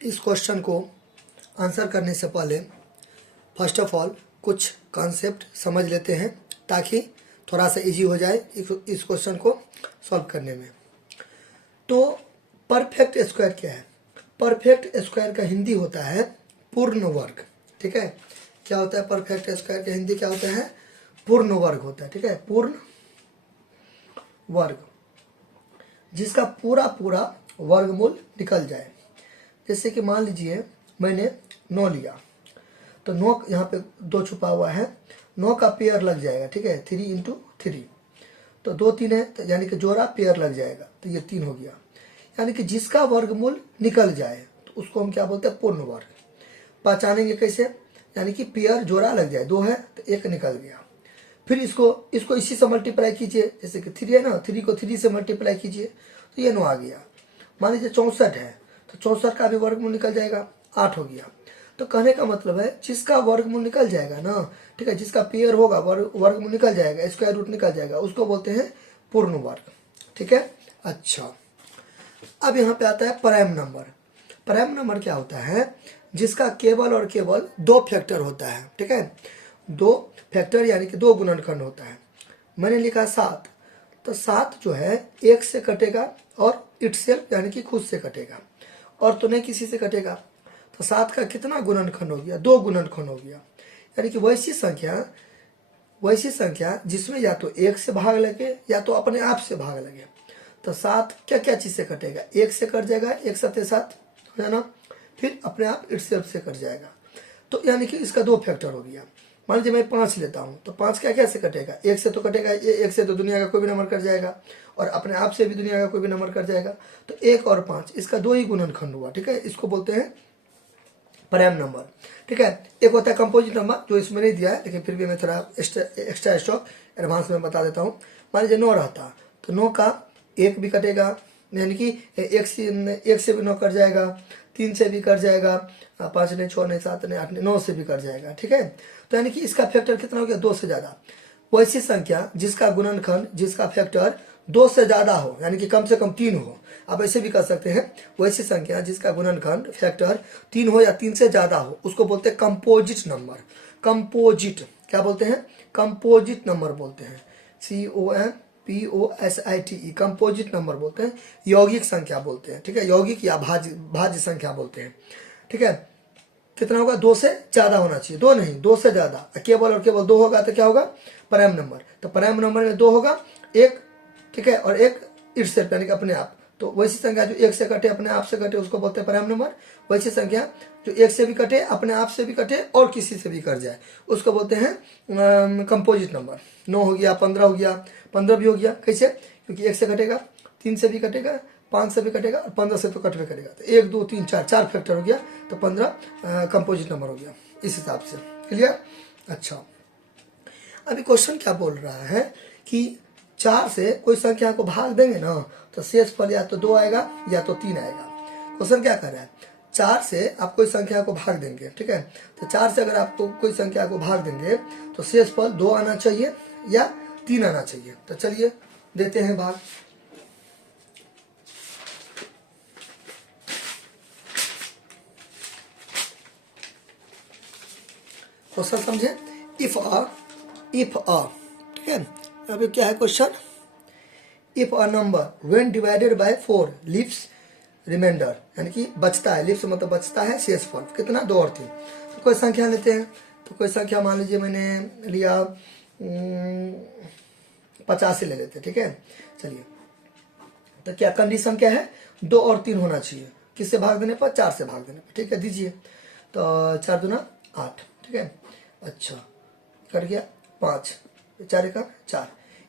इस क्वेश्चन को आंसर करने से पहले फर्स्ट ऑफ ऑल कुछ कॉन्सेप्ट समझ लेते हैं ताकि थोड़ा सा इजी हो जाए इस क्वेश्चन को सॉल्व करने में। तो परफेक्ट स्क्वायर क्या है? परफेक्ट स्क्वायर का हिंदी होता है पूर्ण वर्ग। ठीक है, क्या होता है परफेक्ट स्क्वायर का हिंदी? क्या होता है? पूर्ण वर्ग होता है। ठीक है, पूर्ण वर्ग जिसका पूरा पूरा वर्गमूल निकल जाए। जैसे कि मान लीजिए मैंने 9 लिया, तो 9 यहाँ पे 2 छुपा हुआ है, 9 का पेयर लग जाएगा। ठीक है, 3 इंटू 3, तो 2 3 है, तो यानी कि जोड़ा पेयर लग जाएगा, तो ये 3 हो गया। यानी कि जिसका वर्गमूल निकल जाए तो उसको हम क्या बोलते हैं? पूर्ण वर्ग। पहचानेंगे कैसे? यानी कि पेयर जोड़ा लग जाए, 2 है तो 1 निकल गया। फिर इसको इसी से मल्टीप्लाई कीजिए, जैसे कि 3 है ना, 3 को 3 से मल्टीप्लाई कीजिए तो ये 9 आ गया। मान लीजिए 64 है, तो 64 का भी वर्गमूल निकल जाएगा, 8 हो गया। तो कहने का मतलब है जिसका वर्गमूल निकल जाएगा ना, ठीक है, जिसका पेयर होगा वर्गमूल निकल जाएगा, स्क्वायर रूट निकल जाएगा, उसको बोलते हैं पूर्ण वर्ग। ठीक है, अच्छा अब यहाँ पे आता है प्राइम नंबर। प्राइम नंबर क्या होता है? जिसका केवल और केवल 2 फैक्टर होता है। ठीक है, 2 फैक्टर यानी कि 2 गुणनखंड होता है। मैंने लिखा 7, तो 7 जो है 1 से कटेगा और इटसेल्फ यानी कि खुद से कटेगा, और तो नहीं किसी से कटेगा। तो 7 का कितना गुणनखंड हो गया? 2 गुणनखंड हो गया। यानी कि वैसी संख्या जिसमें या तो 1 से भाग लगे या तो अपने आप से भाग लगे। तो 7 क्या क्या चीज से कटेगा? 1 से कट जाएगा, 1 7 7 हो जाना, फिर अपने आप इटसेल्फ से कट जाएगा। तो यानी कि इसका 2 फैक्टर हो गया। मान लीजिए मैं 5 लेता हूँ, तो 5 क्या क्या से कटेगा? 1 से तो कटेगा, 1 से तो दुनिया का कोई भी नंबर कट जाएगा, और अपने आप से भी दुनिया का कोई भी नंबर कट जाएगा। तो 1 और 5 इसका 2 ही गुणनखंड हुआ। ठीक है, इसको बोलते हैं प्राइम नंबर। ठीक है, एक होता है कंपोजिट नंबर जो इसमें नहीं दिया है, लेकिन फिर भी मैं थोड़ा एक्स्ट्रा स्टॉक एडवांस में बता देता हूँ। मान लीजिए 9 रहता, तो 9 का 1 भी कटेगा, यानी कि 1 से भी 9 कट जाएगा, 3 से भी कट जाएगा, 5 नहीं, 6 नहीं, 7 नहीं, 8 नहीं, 9 से भी कट जाएगा। ठीक है, तो यानी कि इसका फैक्टर कितना हो गया? 2 से ज्यादा। वैसी संख्या जिसका गुणनखंड, जिसका फैक्टर 2 से ज्यादा हो, यानी कि कम से कम 3 हो, आप ऐसे भी कर सकते हैं। वैसी संख्या जिसका गुणनखंड फैक्टर 3 हो या 3 से ज्यादा हो, उसको बोलते हैं कंपोजिट नंबर। कंपोजिट क्या बोलते हैं? कंपोजिट नंबर बोलते हैं, COMPOSITE, कंपोजिट नंबर बोलते हैं, यौगिक संख्या बोलते हैं। ठीक है, यौगिक या भाज्य संख्या बोलते हैं। ठीक है, कितना होगा? 2 से ज्यादा होना चाहिए, 2 नहीं, 2 से ज्यादा। केवल और केवल 2 होगा तो क्या होगा? Prime number. तो प्राइम नंबर में 2 होगा, 1, ठीक है, और 1 इटसेल्फ यानी कि अपने आप। तो वैसी संख्या जो 1 से कटे, अपने आप से कटे, उसको बोलते हैं प्राइम नंबर। वैसी संख्या जो 1 से भी कटे, अपने आप से भी कटे, और किसी से भी कट जाए, उसको बोलते हैं कंपोजिट नंबर। 9 हो गया, 15 हो गया, 15 भी हो गया। कैसे? क्योंकि 1 से कटेगा, 3 से भी कटेगा, 5 से भी कटेगा, और 15 से तो कट भी करेगा। तो 1 2 3 4 फैक्टर हो गया, तो 15 कंपोजिट नंबर हो गया इस हिसाब से। क्लियर? अच्छा, अभी क्वेश्चन क्या बोल रहा है कि 4 से कोई संख्या को भाग देंगे ना, तो शेष फल या तो 2 आएगा या तो 3 आएगा। क्वेश्चन क्या कर रहा है? 4 से आप कोई संख्या को भाग देंगे। ठीक है, तो 4 से अगर आपको कोई संख्या को भाग देंगे तो शेष फल 2 आना चाहिए या 3 आना चाहिए। तो चलिए देते हैं भाग। क्वेश्चन समझे? इफ अ, ठीक है, अभी क्या है question? If a number when divided by 4 leaves remainder, यानी कि बचता है, लीव्स मतलब बचता है शेषफल कितना? 2 और 3। तो कोई संख्या लेते हैं। तो कोई संख्या मान लीजिए मैंने लिया 50 ले लेते हैं। ठीक है, चलिए, तो क्या कंडीशन क्या है? 2 और 3 होना चाहिए। किससे भाग देने पर? 4 से भाग देने पर। ठीक है, दीजिए। तो 4 दूना 8। ठीक है, अच्छा, कट गया 5, 4 का 4,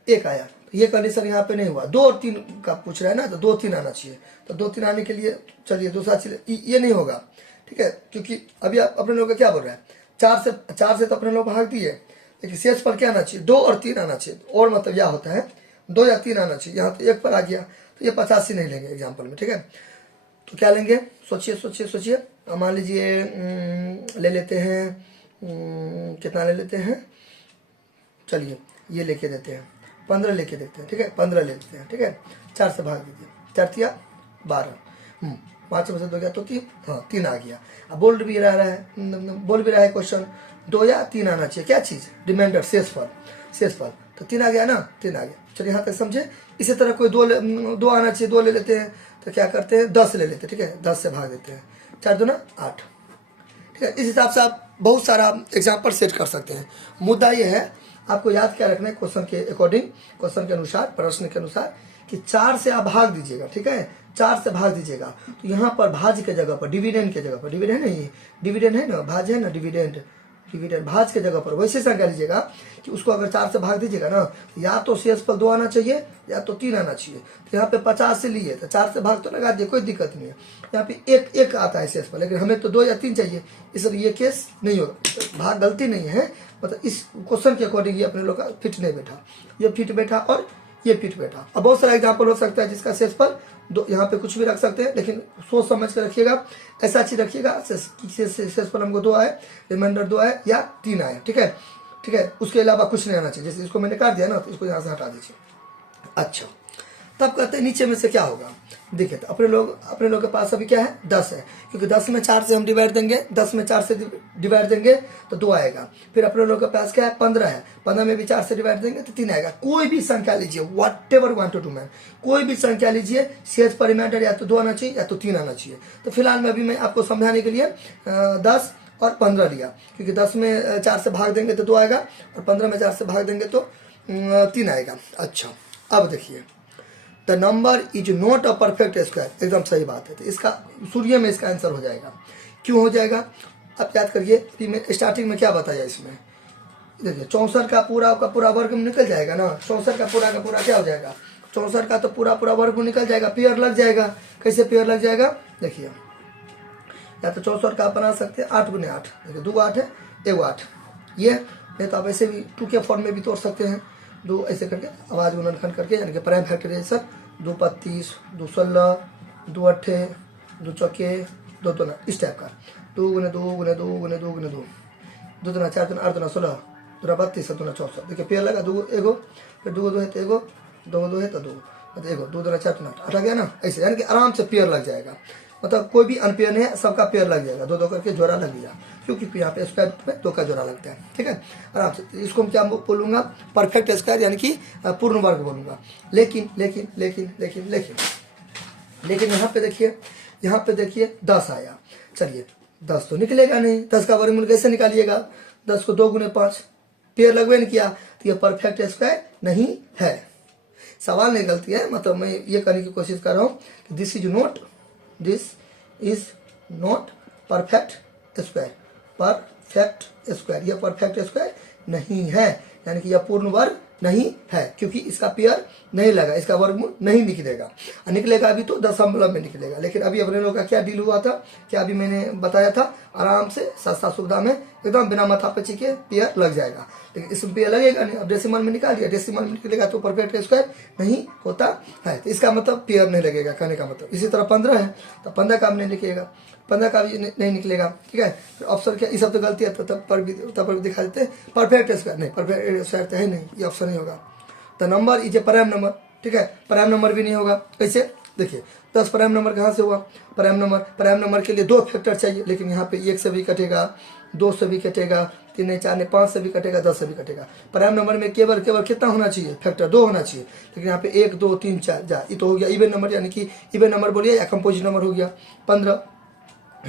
1 आया। तो ये कंडीशन यहाँ पे नहीं हुआ। 2 और 3 का पूछ रहा है ना, तो 2 3 आना चाहिए। तो 2 3 आने के लिए चलिए दूसरा चीज ये नहीं होगा। ठीक है, क्योंकि अभी आप अपने लोग क्या बोल रहे हैं? 4 से तो अपने लोग भाग दिए, लेकिन शेष पर क्या आना चाहिए? 2 और 3 आना चाहिए। और मतलब यह होता है 2 या 3 आना चाहिए। यहाँ तो 1 पर आ गया, तो ये 85 नहीं लेंगे एग्जाम्पल में। ठीक है, तो क्या लेंगे? सोचिए सोचिए सोचिए। मान लीजिए ले लेते हैं, कितना ले लेते हैं? चलिए ये लेके देते हैं, 15 लेके देते हैं। ठीक है, 15 ले लेते हैं। ठीक है, 4 से भाग दीजिए, 4 तिया 12, 5 में से 2 गया तो 3, हाँ 3 आ गया। अब बोल भी रहा है क्वेश्चन 2 या 3 आना चाहिए, क्या चीज़, रिमाइंडर, शेषफल, तो 3 आ गया ना, 3 आ गया। चलिए यहाँ तक समझे। इसी तरह कोई 2 आना चाहिए, 2 ले लेते हैं, तो क्या करते हैं 10 ले लेते हैं, ठीक है, 10 से भाग देते हैं, 4 दूना 8, ठीक है। इस हिसाब से आप बहुत सारा एग्जाम्पल सेट कर सकते हैं। मुद्दा ये है आपको याद क्या रखना है, क्वेश्चन के अकॉर्डिंग, क्वेश्चन के अनुसार, प्रश्न के अनुसार, कि 4 से आप भाग दीजिएगा, ठीक है, 4 से भाग दीजिएगा। तो यहाँ पर भाज्य के जगह पर, डिविडेंड के जगह पर, डिविडेंड नहीं, डिविडेंड है ना, भाज्य है ना, डिविडेंड भाज्य के जगह पर वैसे संख्या लीजिएगा कि उसको अगर 4 से भाग दीजिएगा ना, या तो शेषफल 2 आना चाहिए या तो 3 आना चाहिए। तो यहाँ पे 50 से लिए तो 4 से भाग तो लगा दिए, कोई दिक्कत नहीं है। यहाँ पे एक आता है शेषफल, लेकिन हमें तो 2 या 3 चाहिए, इसलिए ये केस नहीं होगा, भाग गलती नहीं है, मतलब इस क्वेश्चन के अकॉर्डिंग ये अपने लोग का फिट नहीं बैठा, ये फिट बैठा और ये फिट बैठा। अब बहुत सारा एग्जाम्पल हो सकता है जिसका शेषफल 2, यहाँ पे कुछ भी रख सकते हैं, लेकिन सोच समझ कर रखिएगा, ऐसा चीज रखिएगा शेषफल हमको 2 आए, रिमाइंडर 2 आए या 3 आए, ठीक है, ठीक है, उसके अलावा कुछ नहीं आना चाहिए। जैसे इसको मैंने काट दिया ना, तो इसको यहाँ से हटा दीजिए। अच्छा, तब कहते हैं नीचे में से क्या होगा। देखिए, तो अपने लोग के पास अभी क्या है, 10 है, क्योंकि 10 में 4 से हम डिवाइड देंगे, 10 में 4 से डिवाइड देंगे तो 2 आएगा। फिर अपने लोग के पास क्या है, 15 है, 15 में भी 4 से डिवाइड देंगे तो 3 आएगा। कोई भी संख्या लीजिए, whatever want to do man, कोई भी संख्या लीजिए, शेष पर रिमाइंडर या तो 2 आना चाहिए या तो 3 आना चाहिए। तो फिलहाल में अभी मैं आपको समझाने के लिए 10 और 15 लिया, क्योंकि 10 में 4 से भाग देंगे तो 2 आएगा, और 15 में 4 से भाग देंगे तो 3 आएगा। अच्छा, अब देखिए, the number is not a perfect square, एकदम सही बात है। तो इसका सूर्य में इसका आंसर हो जाएगा। क्यों हो जाएगा, अब याद करिए, मैं स्टार्टिंग में क्या बताया इसमें, देखिए 64 का पूरा वर्ग में निकल जाएगा ना, 64 का पूरा क्या हो जाएगा, 64 का तो पूरा वर्ग में निकल जाएगा, पेयर लग जाएगा। कैसे पेयर लग जाएगा, देखिए, या तो 64 का आप बना सकते हैं 8 गुने 8, देखिए 2 8 है, 1 8, ये नहीं तो आप ऐसे भी 2 के फॉर्म में भी तोड़ सकते हैं, 2 ऐसे करके आवाज गुणनखंड करके, यानी कि प्राइम फैक्टराइजेशन, 2 25, 2 16, 2 8, 2 चौके 2 दूना, इस टाइप का, 2 गुने 2 गुने 2 गुने 2 गुने 2, 2 दूना 4 दूना 8 दूना 16, 2 32, 7 दूना 64, देखिए पेयर लगा, 2 एगो, फिर 2 2 है तो एगो, 2 है तो 2, मतलब एगो, 2 दूना 4 दूना 8 आ गया ना, ऐसे, यानी कि आराम से पेयर लग जाएगा। मतलब कोई भी अनपेयर नहीं है, सबका पेयर लग जाएगा, 2 2 करके जोड़ा लग गया, क्योंकि यहाँ पे स्क्वायर में 2 का जोड़ा लगता है, ठीक है, आराम से। इसको हम क्या बोलूँगा, परफेक्ट स्क्वायर, यानी कि पूर्ण वर्ग बोलूँगा। लेकिन लेकिन लेकिन लेकिन लेकिन लेकिन यहाँ पे देखिए 10 आया, चलिए 10 तो निकलेगा नहीं, 10 का वर्गमूल कैसे निकालिएगा, 10 को 2 गुने 5, पेयर लगवे नहीं किया, तो ये परफेक्ट स्क्वायर नहीं है। सवाल नहीं गलती है, मतलब मैं ये करने की कोशिश कर रहा हूँ कि this is not perfect square, यह परफेक्ट स्क्वायर नहीं है, यानी कि यह पूर्ण वर्ग नहीं है, क्योंकि इसका पेयर नहीं लगा, इसका वर्गमूल नहीं निकलेगा, निकलेगा अभी तो दशमलव में निकलेगा। लेकिन अभी अपने लोग का क्या डील हुआ था, क्या अभी मैंने बताया था, आराम से सस्ता सुविधा में एकदम बिना माथा पची के पेयर लग जाएगा। लेकिन इसमें पेयर लगेगा नहीं, अब डेसिमल में निकाल दिया, डेसिमल में निकलेगा तो परफेक्ट स्क्वायर नहीं होता है, तो इसका मतलब पेयर नहीं लगेगा, कहने का मतलब। इसी तरह 15 है तो 15 का नहीं निकलेगा, 15 का भी नहीं निकलेगा, ठीक है। फिर ऑप्शन क्या, ये सब तो गलती है, तो तब पर भी दिखा देते हैं परफेक्ट स्क्वायर, नहीं परफेक्ट स्क्वायर तो है नहीं, ये ऑप्शन नहीं होगा। The number is a prime number, ठीक है, प्राइम नंबर भी नहीं होगा। कैसे, देखिए 10 प्राइम नंबर कहाँ से हुआ, प्राइम नंबर के लिए 2 फैक्टर चाहिए, लेकिन यहाँ पे 1 से भी कटेगा, 2 से भी कटेगा, 3 नहीं 4 नहीं 5 से भी कटेगा, 10 से भी कटेगा। प्राइम नंबर में केवल कितना होना चाहिए, फैक्टर 2 होना चाहिए, लेकिन यहाँ पे 1 2 3 4 जा, ये तो हो गया इवन नंबर, यानी कि इवन नंबर बोलिए या कंपोजिट नंबर हो गया 15,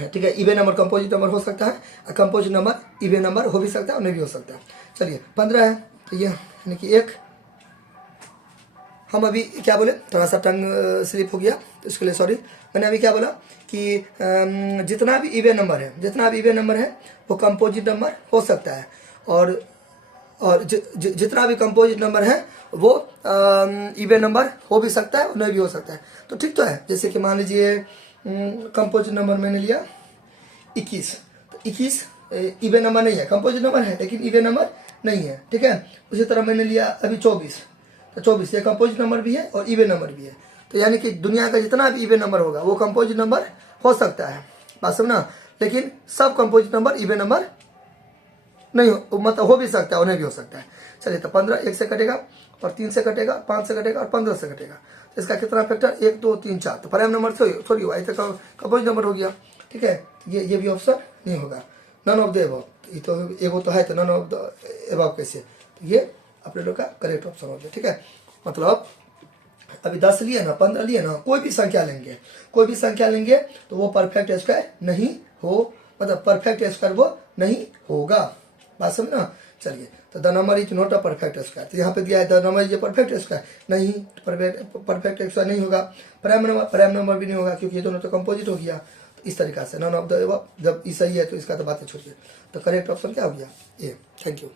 ठीक है। इवन नंबर कंपोजिट नंबर हो सकता है, कंपोजिट नंबर इवन नंबर हो भी सकता है और नहीं भी हो सकता है। चलिए 15 है तो ये यानी कि 1, हम अभी क्या बोले, थोड़ा सा टंग स्लिप हो गया, इसके लिए सॉरी। मैंने अभी क्या बोला कि जितना भी इवन नंबर है वो कंपोजिट नंबर हो सकता है, और जितना भी कंपोजिट नंबर है वो इवन नंबर हो भी सकता है और नहीं भी हो सकता है। तो ठीक तो है, जैसे कि मान लीजिए कंपोजिट नंबर मैंने लिया 21, तो 21 इवन नंबर नहीं है, कंपोजिट नंबर है लेकिन इवन नंबर नहीं है, ठीक है। उसी तरह मैंने लिया अभी 24, तो 24 ये कंपोजिट नंबर भी है और इवन नंबर भी है, तो यानी कि दुनिया का जितना भी इवन नंबर होगा वो कंपोजिट नंबर हो सकता है, बात समझना। लेकिन सब कंपोजिट नंबर इवन नंबर नहीं हो, मतलब हो भी सकता है और नहीं भी हो सकता है। चलिए, तो 15 1 से कटेगा और 3 से कटेगा, 5 से कटेगा और 15 से कटेगा, तो इसका कितना फैक्टर 1 2 3 4, तो प्राइम नंबर थोड़ी हुआ, तो कंपोजिट नंबर हो गया। ठीक है, ये भी ऑप्शन नहीं होगा। नन ऑफ द एबव, ये तो एगो तो है, तो नन ऑफ द एबव कैसे, तो ये अपने लोग का करेक्ट ऑप्शन हो गया। ठीक है, मतलब अभी 10 लिए ना, 15 लिए ना, कोई भी संख्या लेंगे तो वो परफेक्ट स्क्वायर नहीं हो, मतलब परफेक्ट स्क्वायर वो नहीं होगा। बात समझना। चलिए, तो the number is not a perfect square, तो यहाँ पे दिया है the number is a perfect square, नहीं, परफेक्ट स्क्वायर नहीं होगा। प्राइम नंबर भी नहीं होगा, क्योंकि ये दोनों तो कंपोजिट हो गया। तो इस तरीका से नन ऑफ द एबव, जब ई सही है तो इसका तो बातें छोड़िए। तो करेक्ट ऑप्शन क्या हो गया, ए। Thank you.